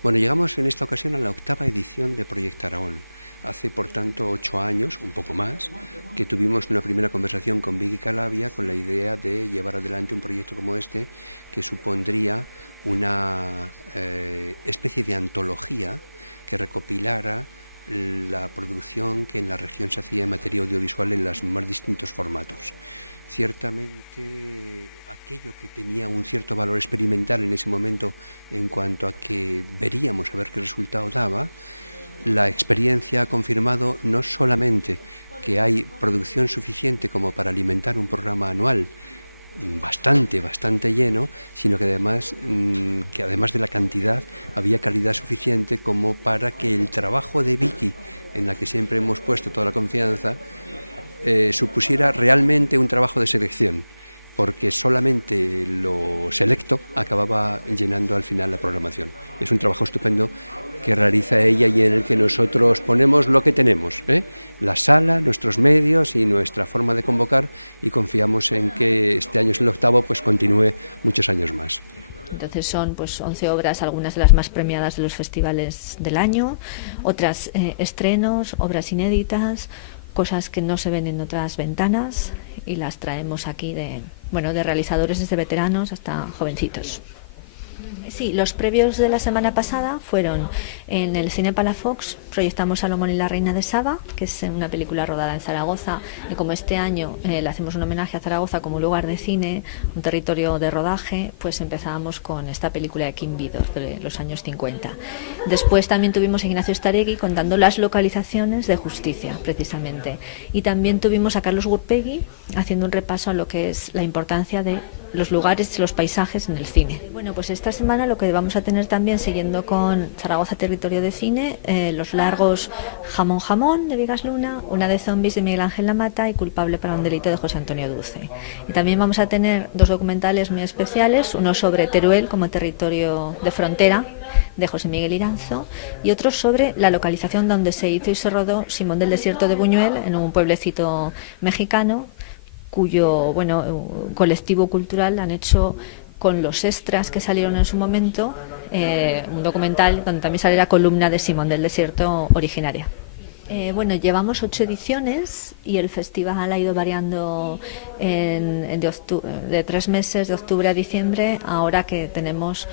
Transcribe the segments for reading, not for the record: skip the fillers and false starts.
Bueno, llegamos en esta ocasión a la 8ª edición de Proyecto Aragón. Hace, por tanto, 8 años, un poco más, que tuvimos una primera conversación con Vicky Calavia con la idea de llevar adelante un proyecto como este, que supondría una especie de antología que recopilara la producción que en la región se hacía en materia audiovisual en los más distintos formatos. Ciertamente aquello que tenía un cierto valor experimental en ese momento en cuanto a que veríamos a ver qué resultado daba, la experiencia ha confirmado no solamente que hay producción suficiente como para alimentar un programa anual bastante lleno, sino que además de la cantidad había calidad suficiente como para que el trabajo de Vicky, en la que siempre hemos puesto toda la confianza, supusiera realmente un trabajo de selección, porque solamente lo selecto acababa llenando al final la programación. Es un trabajo estupendo que realiza ella y en el que nosotros ponemos lo que tenemos, la sala, nuestros medios y nuestra forma de convocar, y confiamos en que este año es el 8º, pues continúe muchos años más. Entonces son pues 11 obras, algunas de las más premiadas de los festivales del año, otras estrenos, obras inéditas, cosas que no se ven en otras ventanas, y las traemos aquí de realizadores desde veteranos hasta jovencitos. Sí, los previos de la semana pasada fueron en el Cine Palafox. Proyectamos Salomón y la Reina de Saba, que es una película rodada en Zaragoza, y como este año le hacemos un homenaje a Zaragoza como lugar de cine, un territorio de rodaje, pues empezábamos con esta película de Kim Vidor de los años 50. Después también tuvimos a Ignacio Staregui contando las localizaciones de Justicia, precisamente, y también tuvimos a Carlos Gurpegui haciendo un repaso a lo que es la importancia de los lugares y los paisajes en el cine. Bueno, pues esta semana lo que vamos a tener también, siguiendo con Zaragoza Territorio de Cine, los largos Jamón Jamón de Vigas Luna, Una de zombies de Miguel Ángel Lamata y Culpable para un delito de José Antonio Duce. Y también vamos a tener 2 documentales muy especiales, uno sobre Teruel como territorio de frontera de José Miguel Iranzo, y otro sobre la localización donde se hizo y se rodó Simón del Desierto de Buñuel, en un pueblecito mexicano, cuyo colectivo cultural han hecho con los extras que salieron en su momento un documental donde también sale la columna de Simón del Desierto originaria. Llevamos 8 ediciones y el festival ha ido variando de 3 meses, de octubre a diciembre. Ahora que tenemos,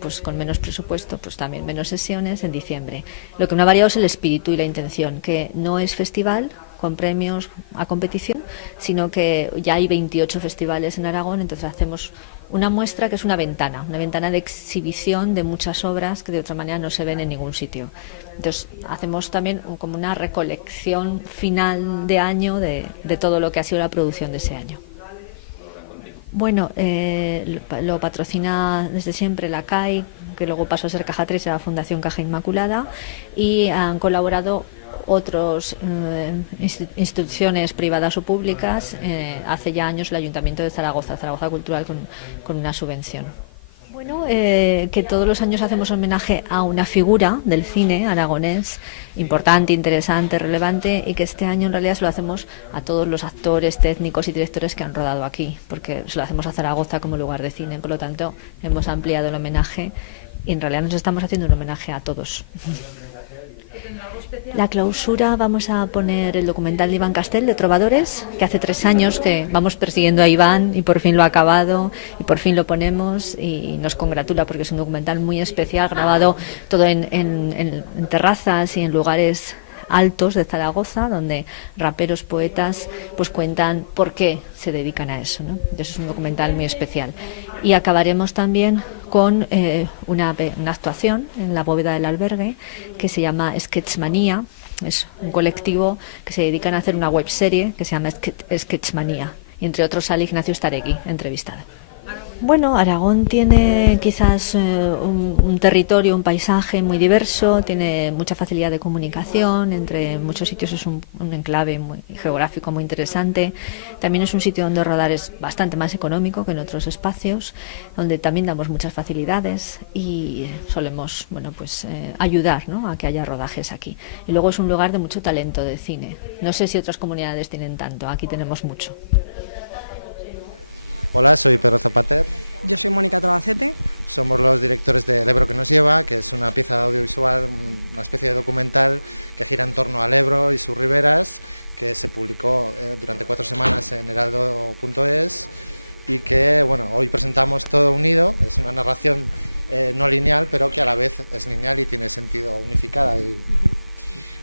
pues con menos presupuesto, pues también menos sesiones en diciembre. Lo que no ha variado es el espíritu y la intención, que no es festival con premios a competición, sino que ya hay 28 festivales en Aragón, entonces hacemos una muestra que es una ventana de exhibición de muchas obras que de otra manera no se ven en ningún sitio. Entonces hacemos también como una recolección final de año de todo lo que ha sido la producción de ese año. Lo patrocina desde siempre la CAI, que luego pasó a ser Caja 3, a la Fundación Caja Inmaculada, y han colaborado otras instituciones privadas o públicas, hace ya años el Ayuntamiento de Zaragoza Cultural, con una subvención. Que todos los años hacemos homenaje a una figura del cine aragonés importante, interesante, relevante, y que este año en realidad se lo hacemos a todos los actores, técnicos y directores que han rodado aquí, porque se lo hacemos a Zaragoza como lugar de cine. Por lo tanto, hemos ampliado el homenaje y en realidad nos estamos haciendo un homenaje a todos. La clausura vamos a poner el documental de Iván Castell, de Trovadores, que hace 3 años que vamos persiguiendo a Iván y por fin lo ha acabado y por fin lo ponemos, y nos congratula porque es un documental muy especial, grabado todo en terrazas y en lugares altos de Zaragoza, donde raperos, poetas pues cuentan por qué se dedican a eso, ¿no? Entonces es un documental muy especial. Y acabaremos también con una actuación en la bóveda del albergue que se llama Sketchmanía. Es un colectivo que se dedican a hacer una webserie que se llama Sketchmanía, y entre otros sale Ignacio Staregui entrevistado. Aragón tiene quizás un territorio, un paisaje muy diverso, tiene mucha facilidad de comunicación, entre muchos sitios es un enclave muy geográfico muy interesante. También es un sitio donde rodar es bastante más económico que en otros espacios, donde también damos muchas facilidades y solemos ayudar, ¿no?, a que haya rodajes aquí. Y luego es un lugar de mucho talento de cine. No sé si otras comunidades tienen tanto, aquí tenemos mucho. Hola, soy Pedro Zapater. Yo soy Mónica Trabacete. somos los directores de El Ebro que nos lleva, que es una pieza audiovisual, una especie de documental que gira en torno al Ebro y sus riberas, que se publicó durante 4 semanas en heraldo.es y que bueno, hoy presentamos todo unido. Es una narración no lineal, pero que a la vez es lineal y tiene sentido unificada.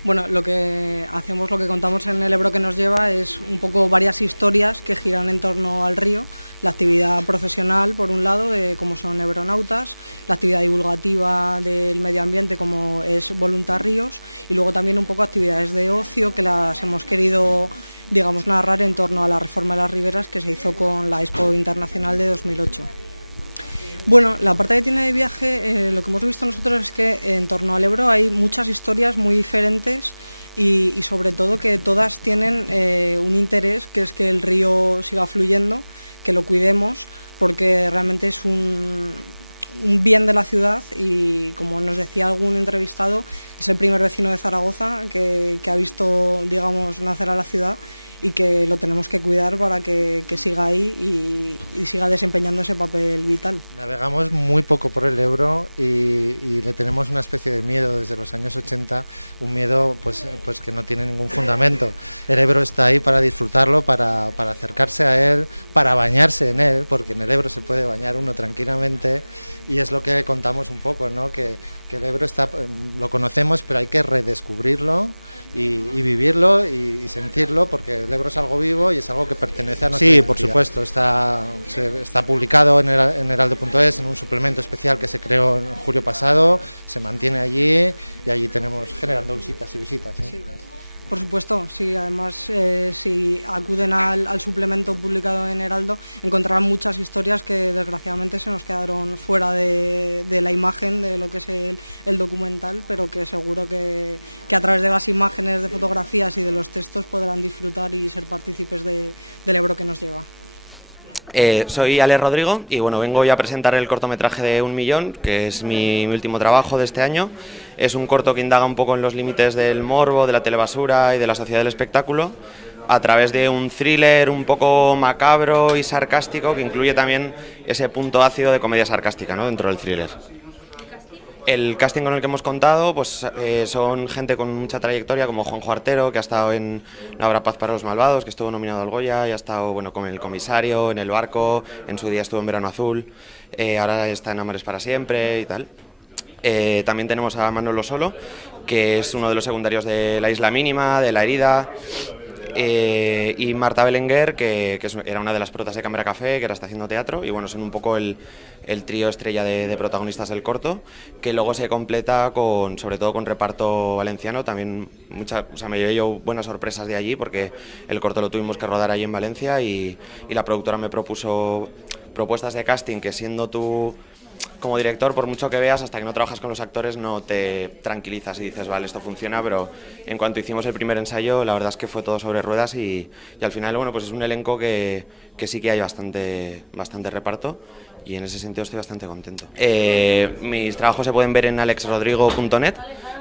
Bueno, lo que hacemos, lo que contamos en El Ebro que nos lleva es un poco varias historias que giran en torno al río, la actividad profesional por un lado, de como son ebronautas, la actividad divulgativa del medio ambiente como es Voluntarios, y luego también un poco actividades de ocio que las hemos querido, digamos, narrar en torno a la reforma de las riberas que se hizo con la Expo Internacional de 2008. Bueno, la parte que tiene de viaje, lo que hemos visto nosotros es que en torno al Ebro hay muchas historias muy diferentes y sobre todo que todas tienen un interés, que es que el río siga fluyendo, que lo cuidemos, porque realmente es un bien de la ciudad y, como nos decía algún entrevistado, es el primer vecino de Zaragoza que ha visto, digamos, nacer a la ciudad, y que lo tenemos que cuidar para que siga ahí y siga desempeñando ese papel vital. Navegamos muy poco por el Ebro y le tenemos una especie de miedo desde los años 80, un miedo pues que no tiene ningún fundamento. El Ebro está ahí para disfrutarlo, para acercarse a él, para bañarse en él, porque en el Ebro se puede bañar uno tranquilamente, y es lo que contamos un poco, ¿no? Que el Ebro lo conocemos, pero hay que redescubrirlo y vivirlo y sentirlo, porque el Ebro es algo vivo y es algo que pertenece a nuestra identidad. Por supuesto, está publicado en heraldo.es, en un suplemento especial que se creó en julio pasado, se mantiene allí y allí tenemos generando visitas y visitas, ¿no? Sí. Por supuesto, sí, además si acuden al suplemento publicado en Heraldo encontrarán muchas historias que desgraciadamente se nos quedaron fuera de la imagen de lo que es el documental, pero que seguro que a través de las imágenes, de fotografías y de los textos podrán disfrutar y ser partícipes del Ebro que nos lleva. Soy Ale Rodrigo y bueno, vengo hoy a presentar el cortometraje de 1 millón, que es mi último trabajo de este año. Es un corto que indaga un poco en los límites del morbo, de la telebasura y de la sociedad del espectáculo, a través de un thriller un poco macabro y sarcástico, que incluye también ese punto ácido de comedia sarcástica, ¿no?, dentro del thriller. El casting con el que hemos contado pues son gente con mucha trayectoria, como Juanjo Artero, que ha estado en la obra Paz para los Malvados, que estuvo nominado al Goya, y ha estado bueno con El Comisario, en El Barco, en su día estuvo en Verano Azul, ahora está en Amores para siempre y tal. También tenemos a Manolo Solo, que es uno de los secundarios de La Isla Mínima, de La Herida, y Marta Belenguer, que era una de las protas de Cámara Café, que ahora está haciendo teatro, y bueno, son un poco el trío estrella de protagonistas del corto, que luego se completa sobre todo con reparto valenciano. También me llevé yo buenas sorpresas de allí, porque el corto lo tuvimos que rodar allí en Valencia y la productora me propuso propuestas de casting que, siendo tú como director, por mucho que veas, hasta que no trabajas con los actores no te tranquilizas y dices, vale, esto funciona, pero en cuanto hicimos el primer ensayo, la verdad es que fue todo sobre ruedas y al final, bueno, pues es un elenco que sí que hay bastante reparto, y en ese sentido estoy bastante contento. Mis trabajos se pueden ver en alexrodrigo.net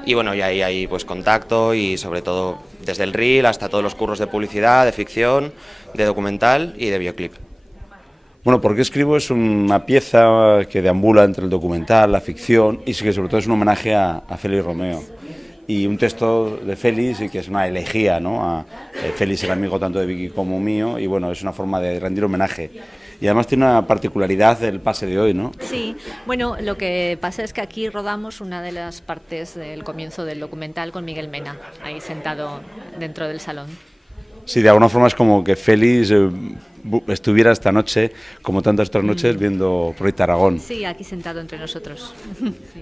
y bueno, y ahí hay pues contacto y sobre todo desde el reel hasta todos los curros de publicidad, de ficción, de documental y de videoclip. Bueno, ¿por qué escribo? Es una pieza que deambula entre el documental, la ficción, y que sobre todo es un homenaje a Félix Romeo. Y un texto de Félix, y que es una elegía, ¿no? Félix era amigo tanto de Vicky como mío, y bueno, es una forma de rendir homenaje. Y además tiene una particularidad el pase de hoy, ¿no? Sí, bueno, lo que pasa es que aquí rodamos una de las partes del comienzo del documental con Miguel Mena, ahí sentado dentro del salón. Sí, de alguna forma es como que Félix estuviera esta noche, como tantas otras noches, viendo Proyecto Aragón. Sí, aquí sentado entre nosotros.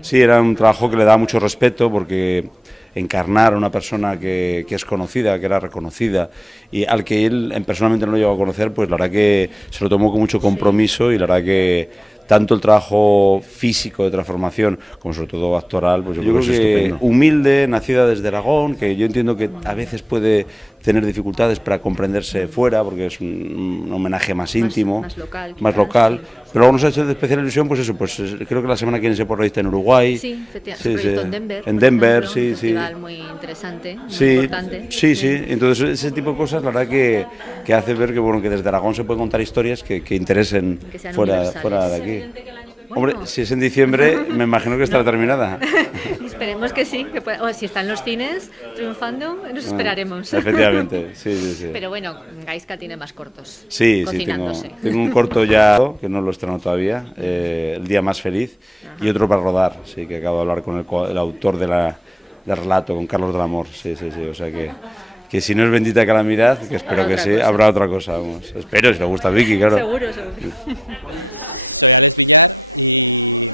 Sí, era un trabajo que le daba mucho respeto, porque encarnar a una persona que es conocida, que era reconocida, y al que él personalmente no lo llegó a conocer, pues la verdad que se lo tomó con mucho compromiso, y la verdad que tanto el trabajo físico de transformación como sobre todo actoral, pues yo creo que es estupendo. Humilde, nacida desde Aragón, que yo entiendo que a veces puede tener dificultades para comprenderse fuera, porque es un homenaje más íntimo, más local, pero luego nos ha hecho de especial ilusión, pues eso, pues creo que la semana que viene se pone en Uruguay. Sí, efectivamente, en Denver. En Denver, ejemplo, un festival muy interesante, muy importante. Sí, entonces ese tipo de cosas, la verdad que hace ver que bueno, que desde Aragón se pueden contar historias que interesen fuera de aquí. Hombre, si es en diciembre, me imagino que estará terminada. Esperemos que sí, o si está en los cines triunfando, nos esperaremos. Efectivamente, sí. Pero bueno, Gaizka tiene más cortos. Sí, cocinándose. tengo un corto ya, que no lo estreno todavía, El día más feliz, y otro para rodar, sí, que acabo de hablar con el autor del relato, con Carlos del Amor, sí, o sea que si no es Bendita Calamidad, que espero que sí, habrá otra cosa, vamos. Espero, si le gusta a Vicky, claro. Seguro. Soy Alex Villar y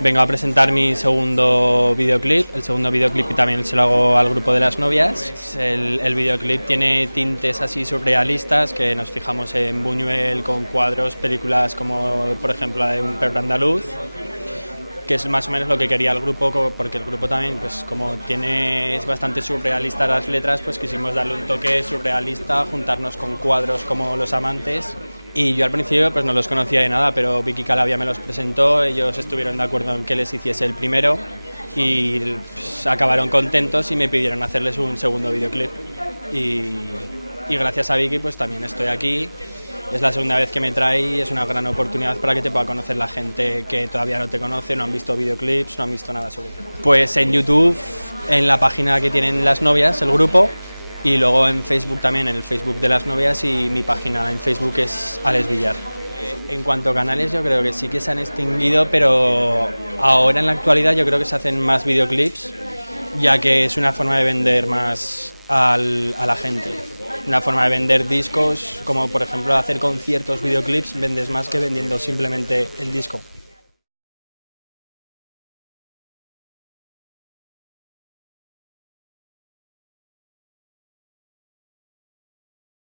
vengo a presentar mi segundo videoclip. El segundo videoclip también se lo hago al grupo de las novias. El videoclip tiene tintes así surrealistas, que nos fijamos en Buñuel con cuadros, películas como por ejemplo la de Un perro andaluz, que es más o menos lo que quería el grupo, porque el grupo también, pues como es bastante surrealista las letras, pues quisimos darle un toque surrealista, juntarnos con cuadros como Los amantes. Y yo al principio pues no los conocía de nada, pero Vicky Calavia me los presentó, ellos estuvieron de acuerdo en que les hiciese el primero y pues, acabaron contentos y me pidieron hacerles un segundo videoclip. Y gracias a Vicky pues también estoy aquí. Es la segunda vez que me trae y es una gran oportunidad para que te pueda conocer la gente que todavía no te conoce, no han visto videoclips, no han visto nada sobre ti. Pues en YouTube, en la página que tienen las novias, el grupo, y luego en Facebook también, en el Facebook de las novias, y mi página en Facebook es Alex Villar. En cuanto a canales, yo creo que sí que se han extinguido, pero ahora en la actualidad yo creo que se hacen más videoclips, ya que es una forma de vender más a la gente. Una forma de vender discos, como por ejemplo hacer conciertos, videoclips, vendes más que vendiendo simplemente el disco.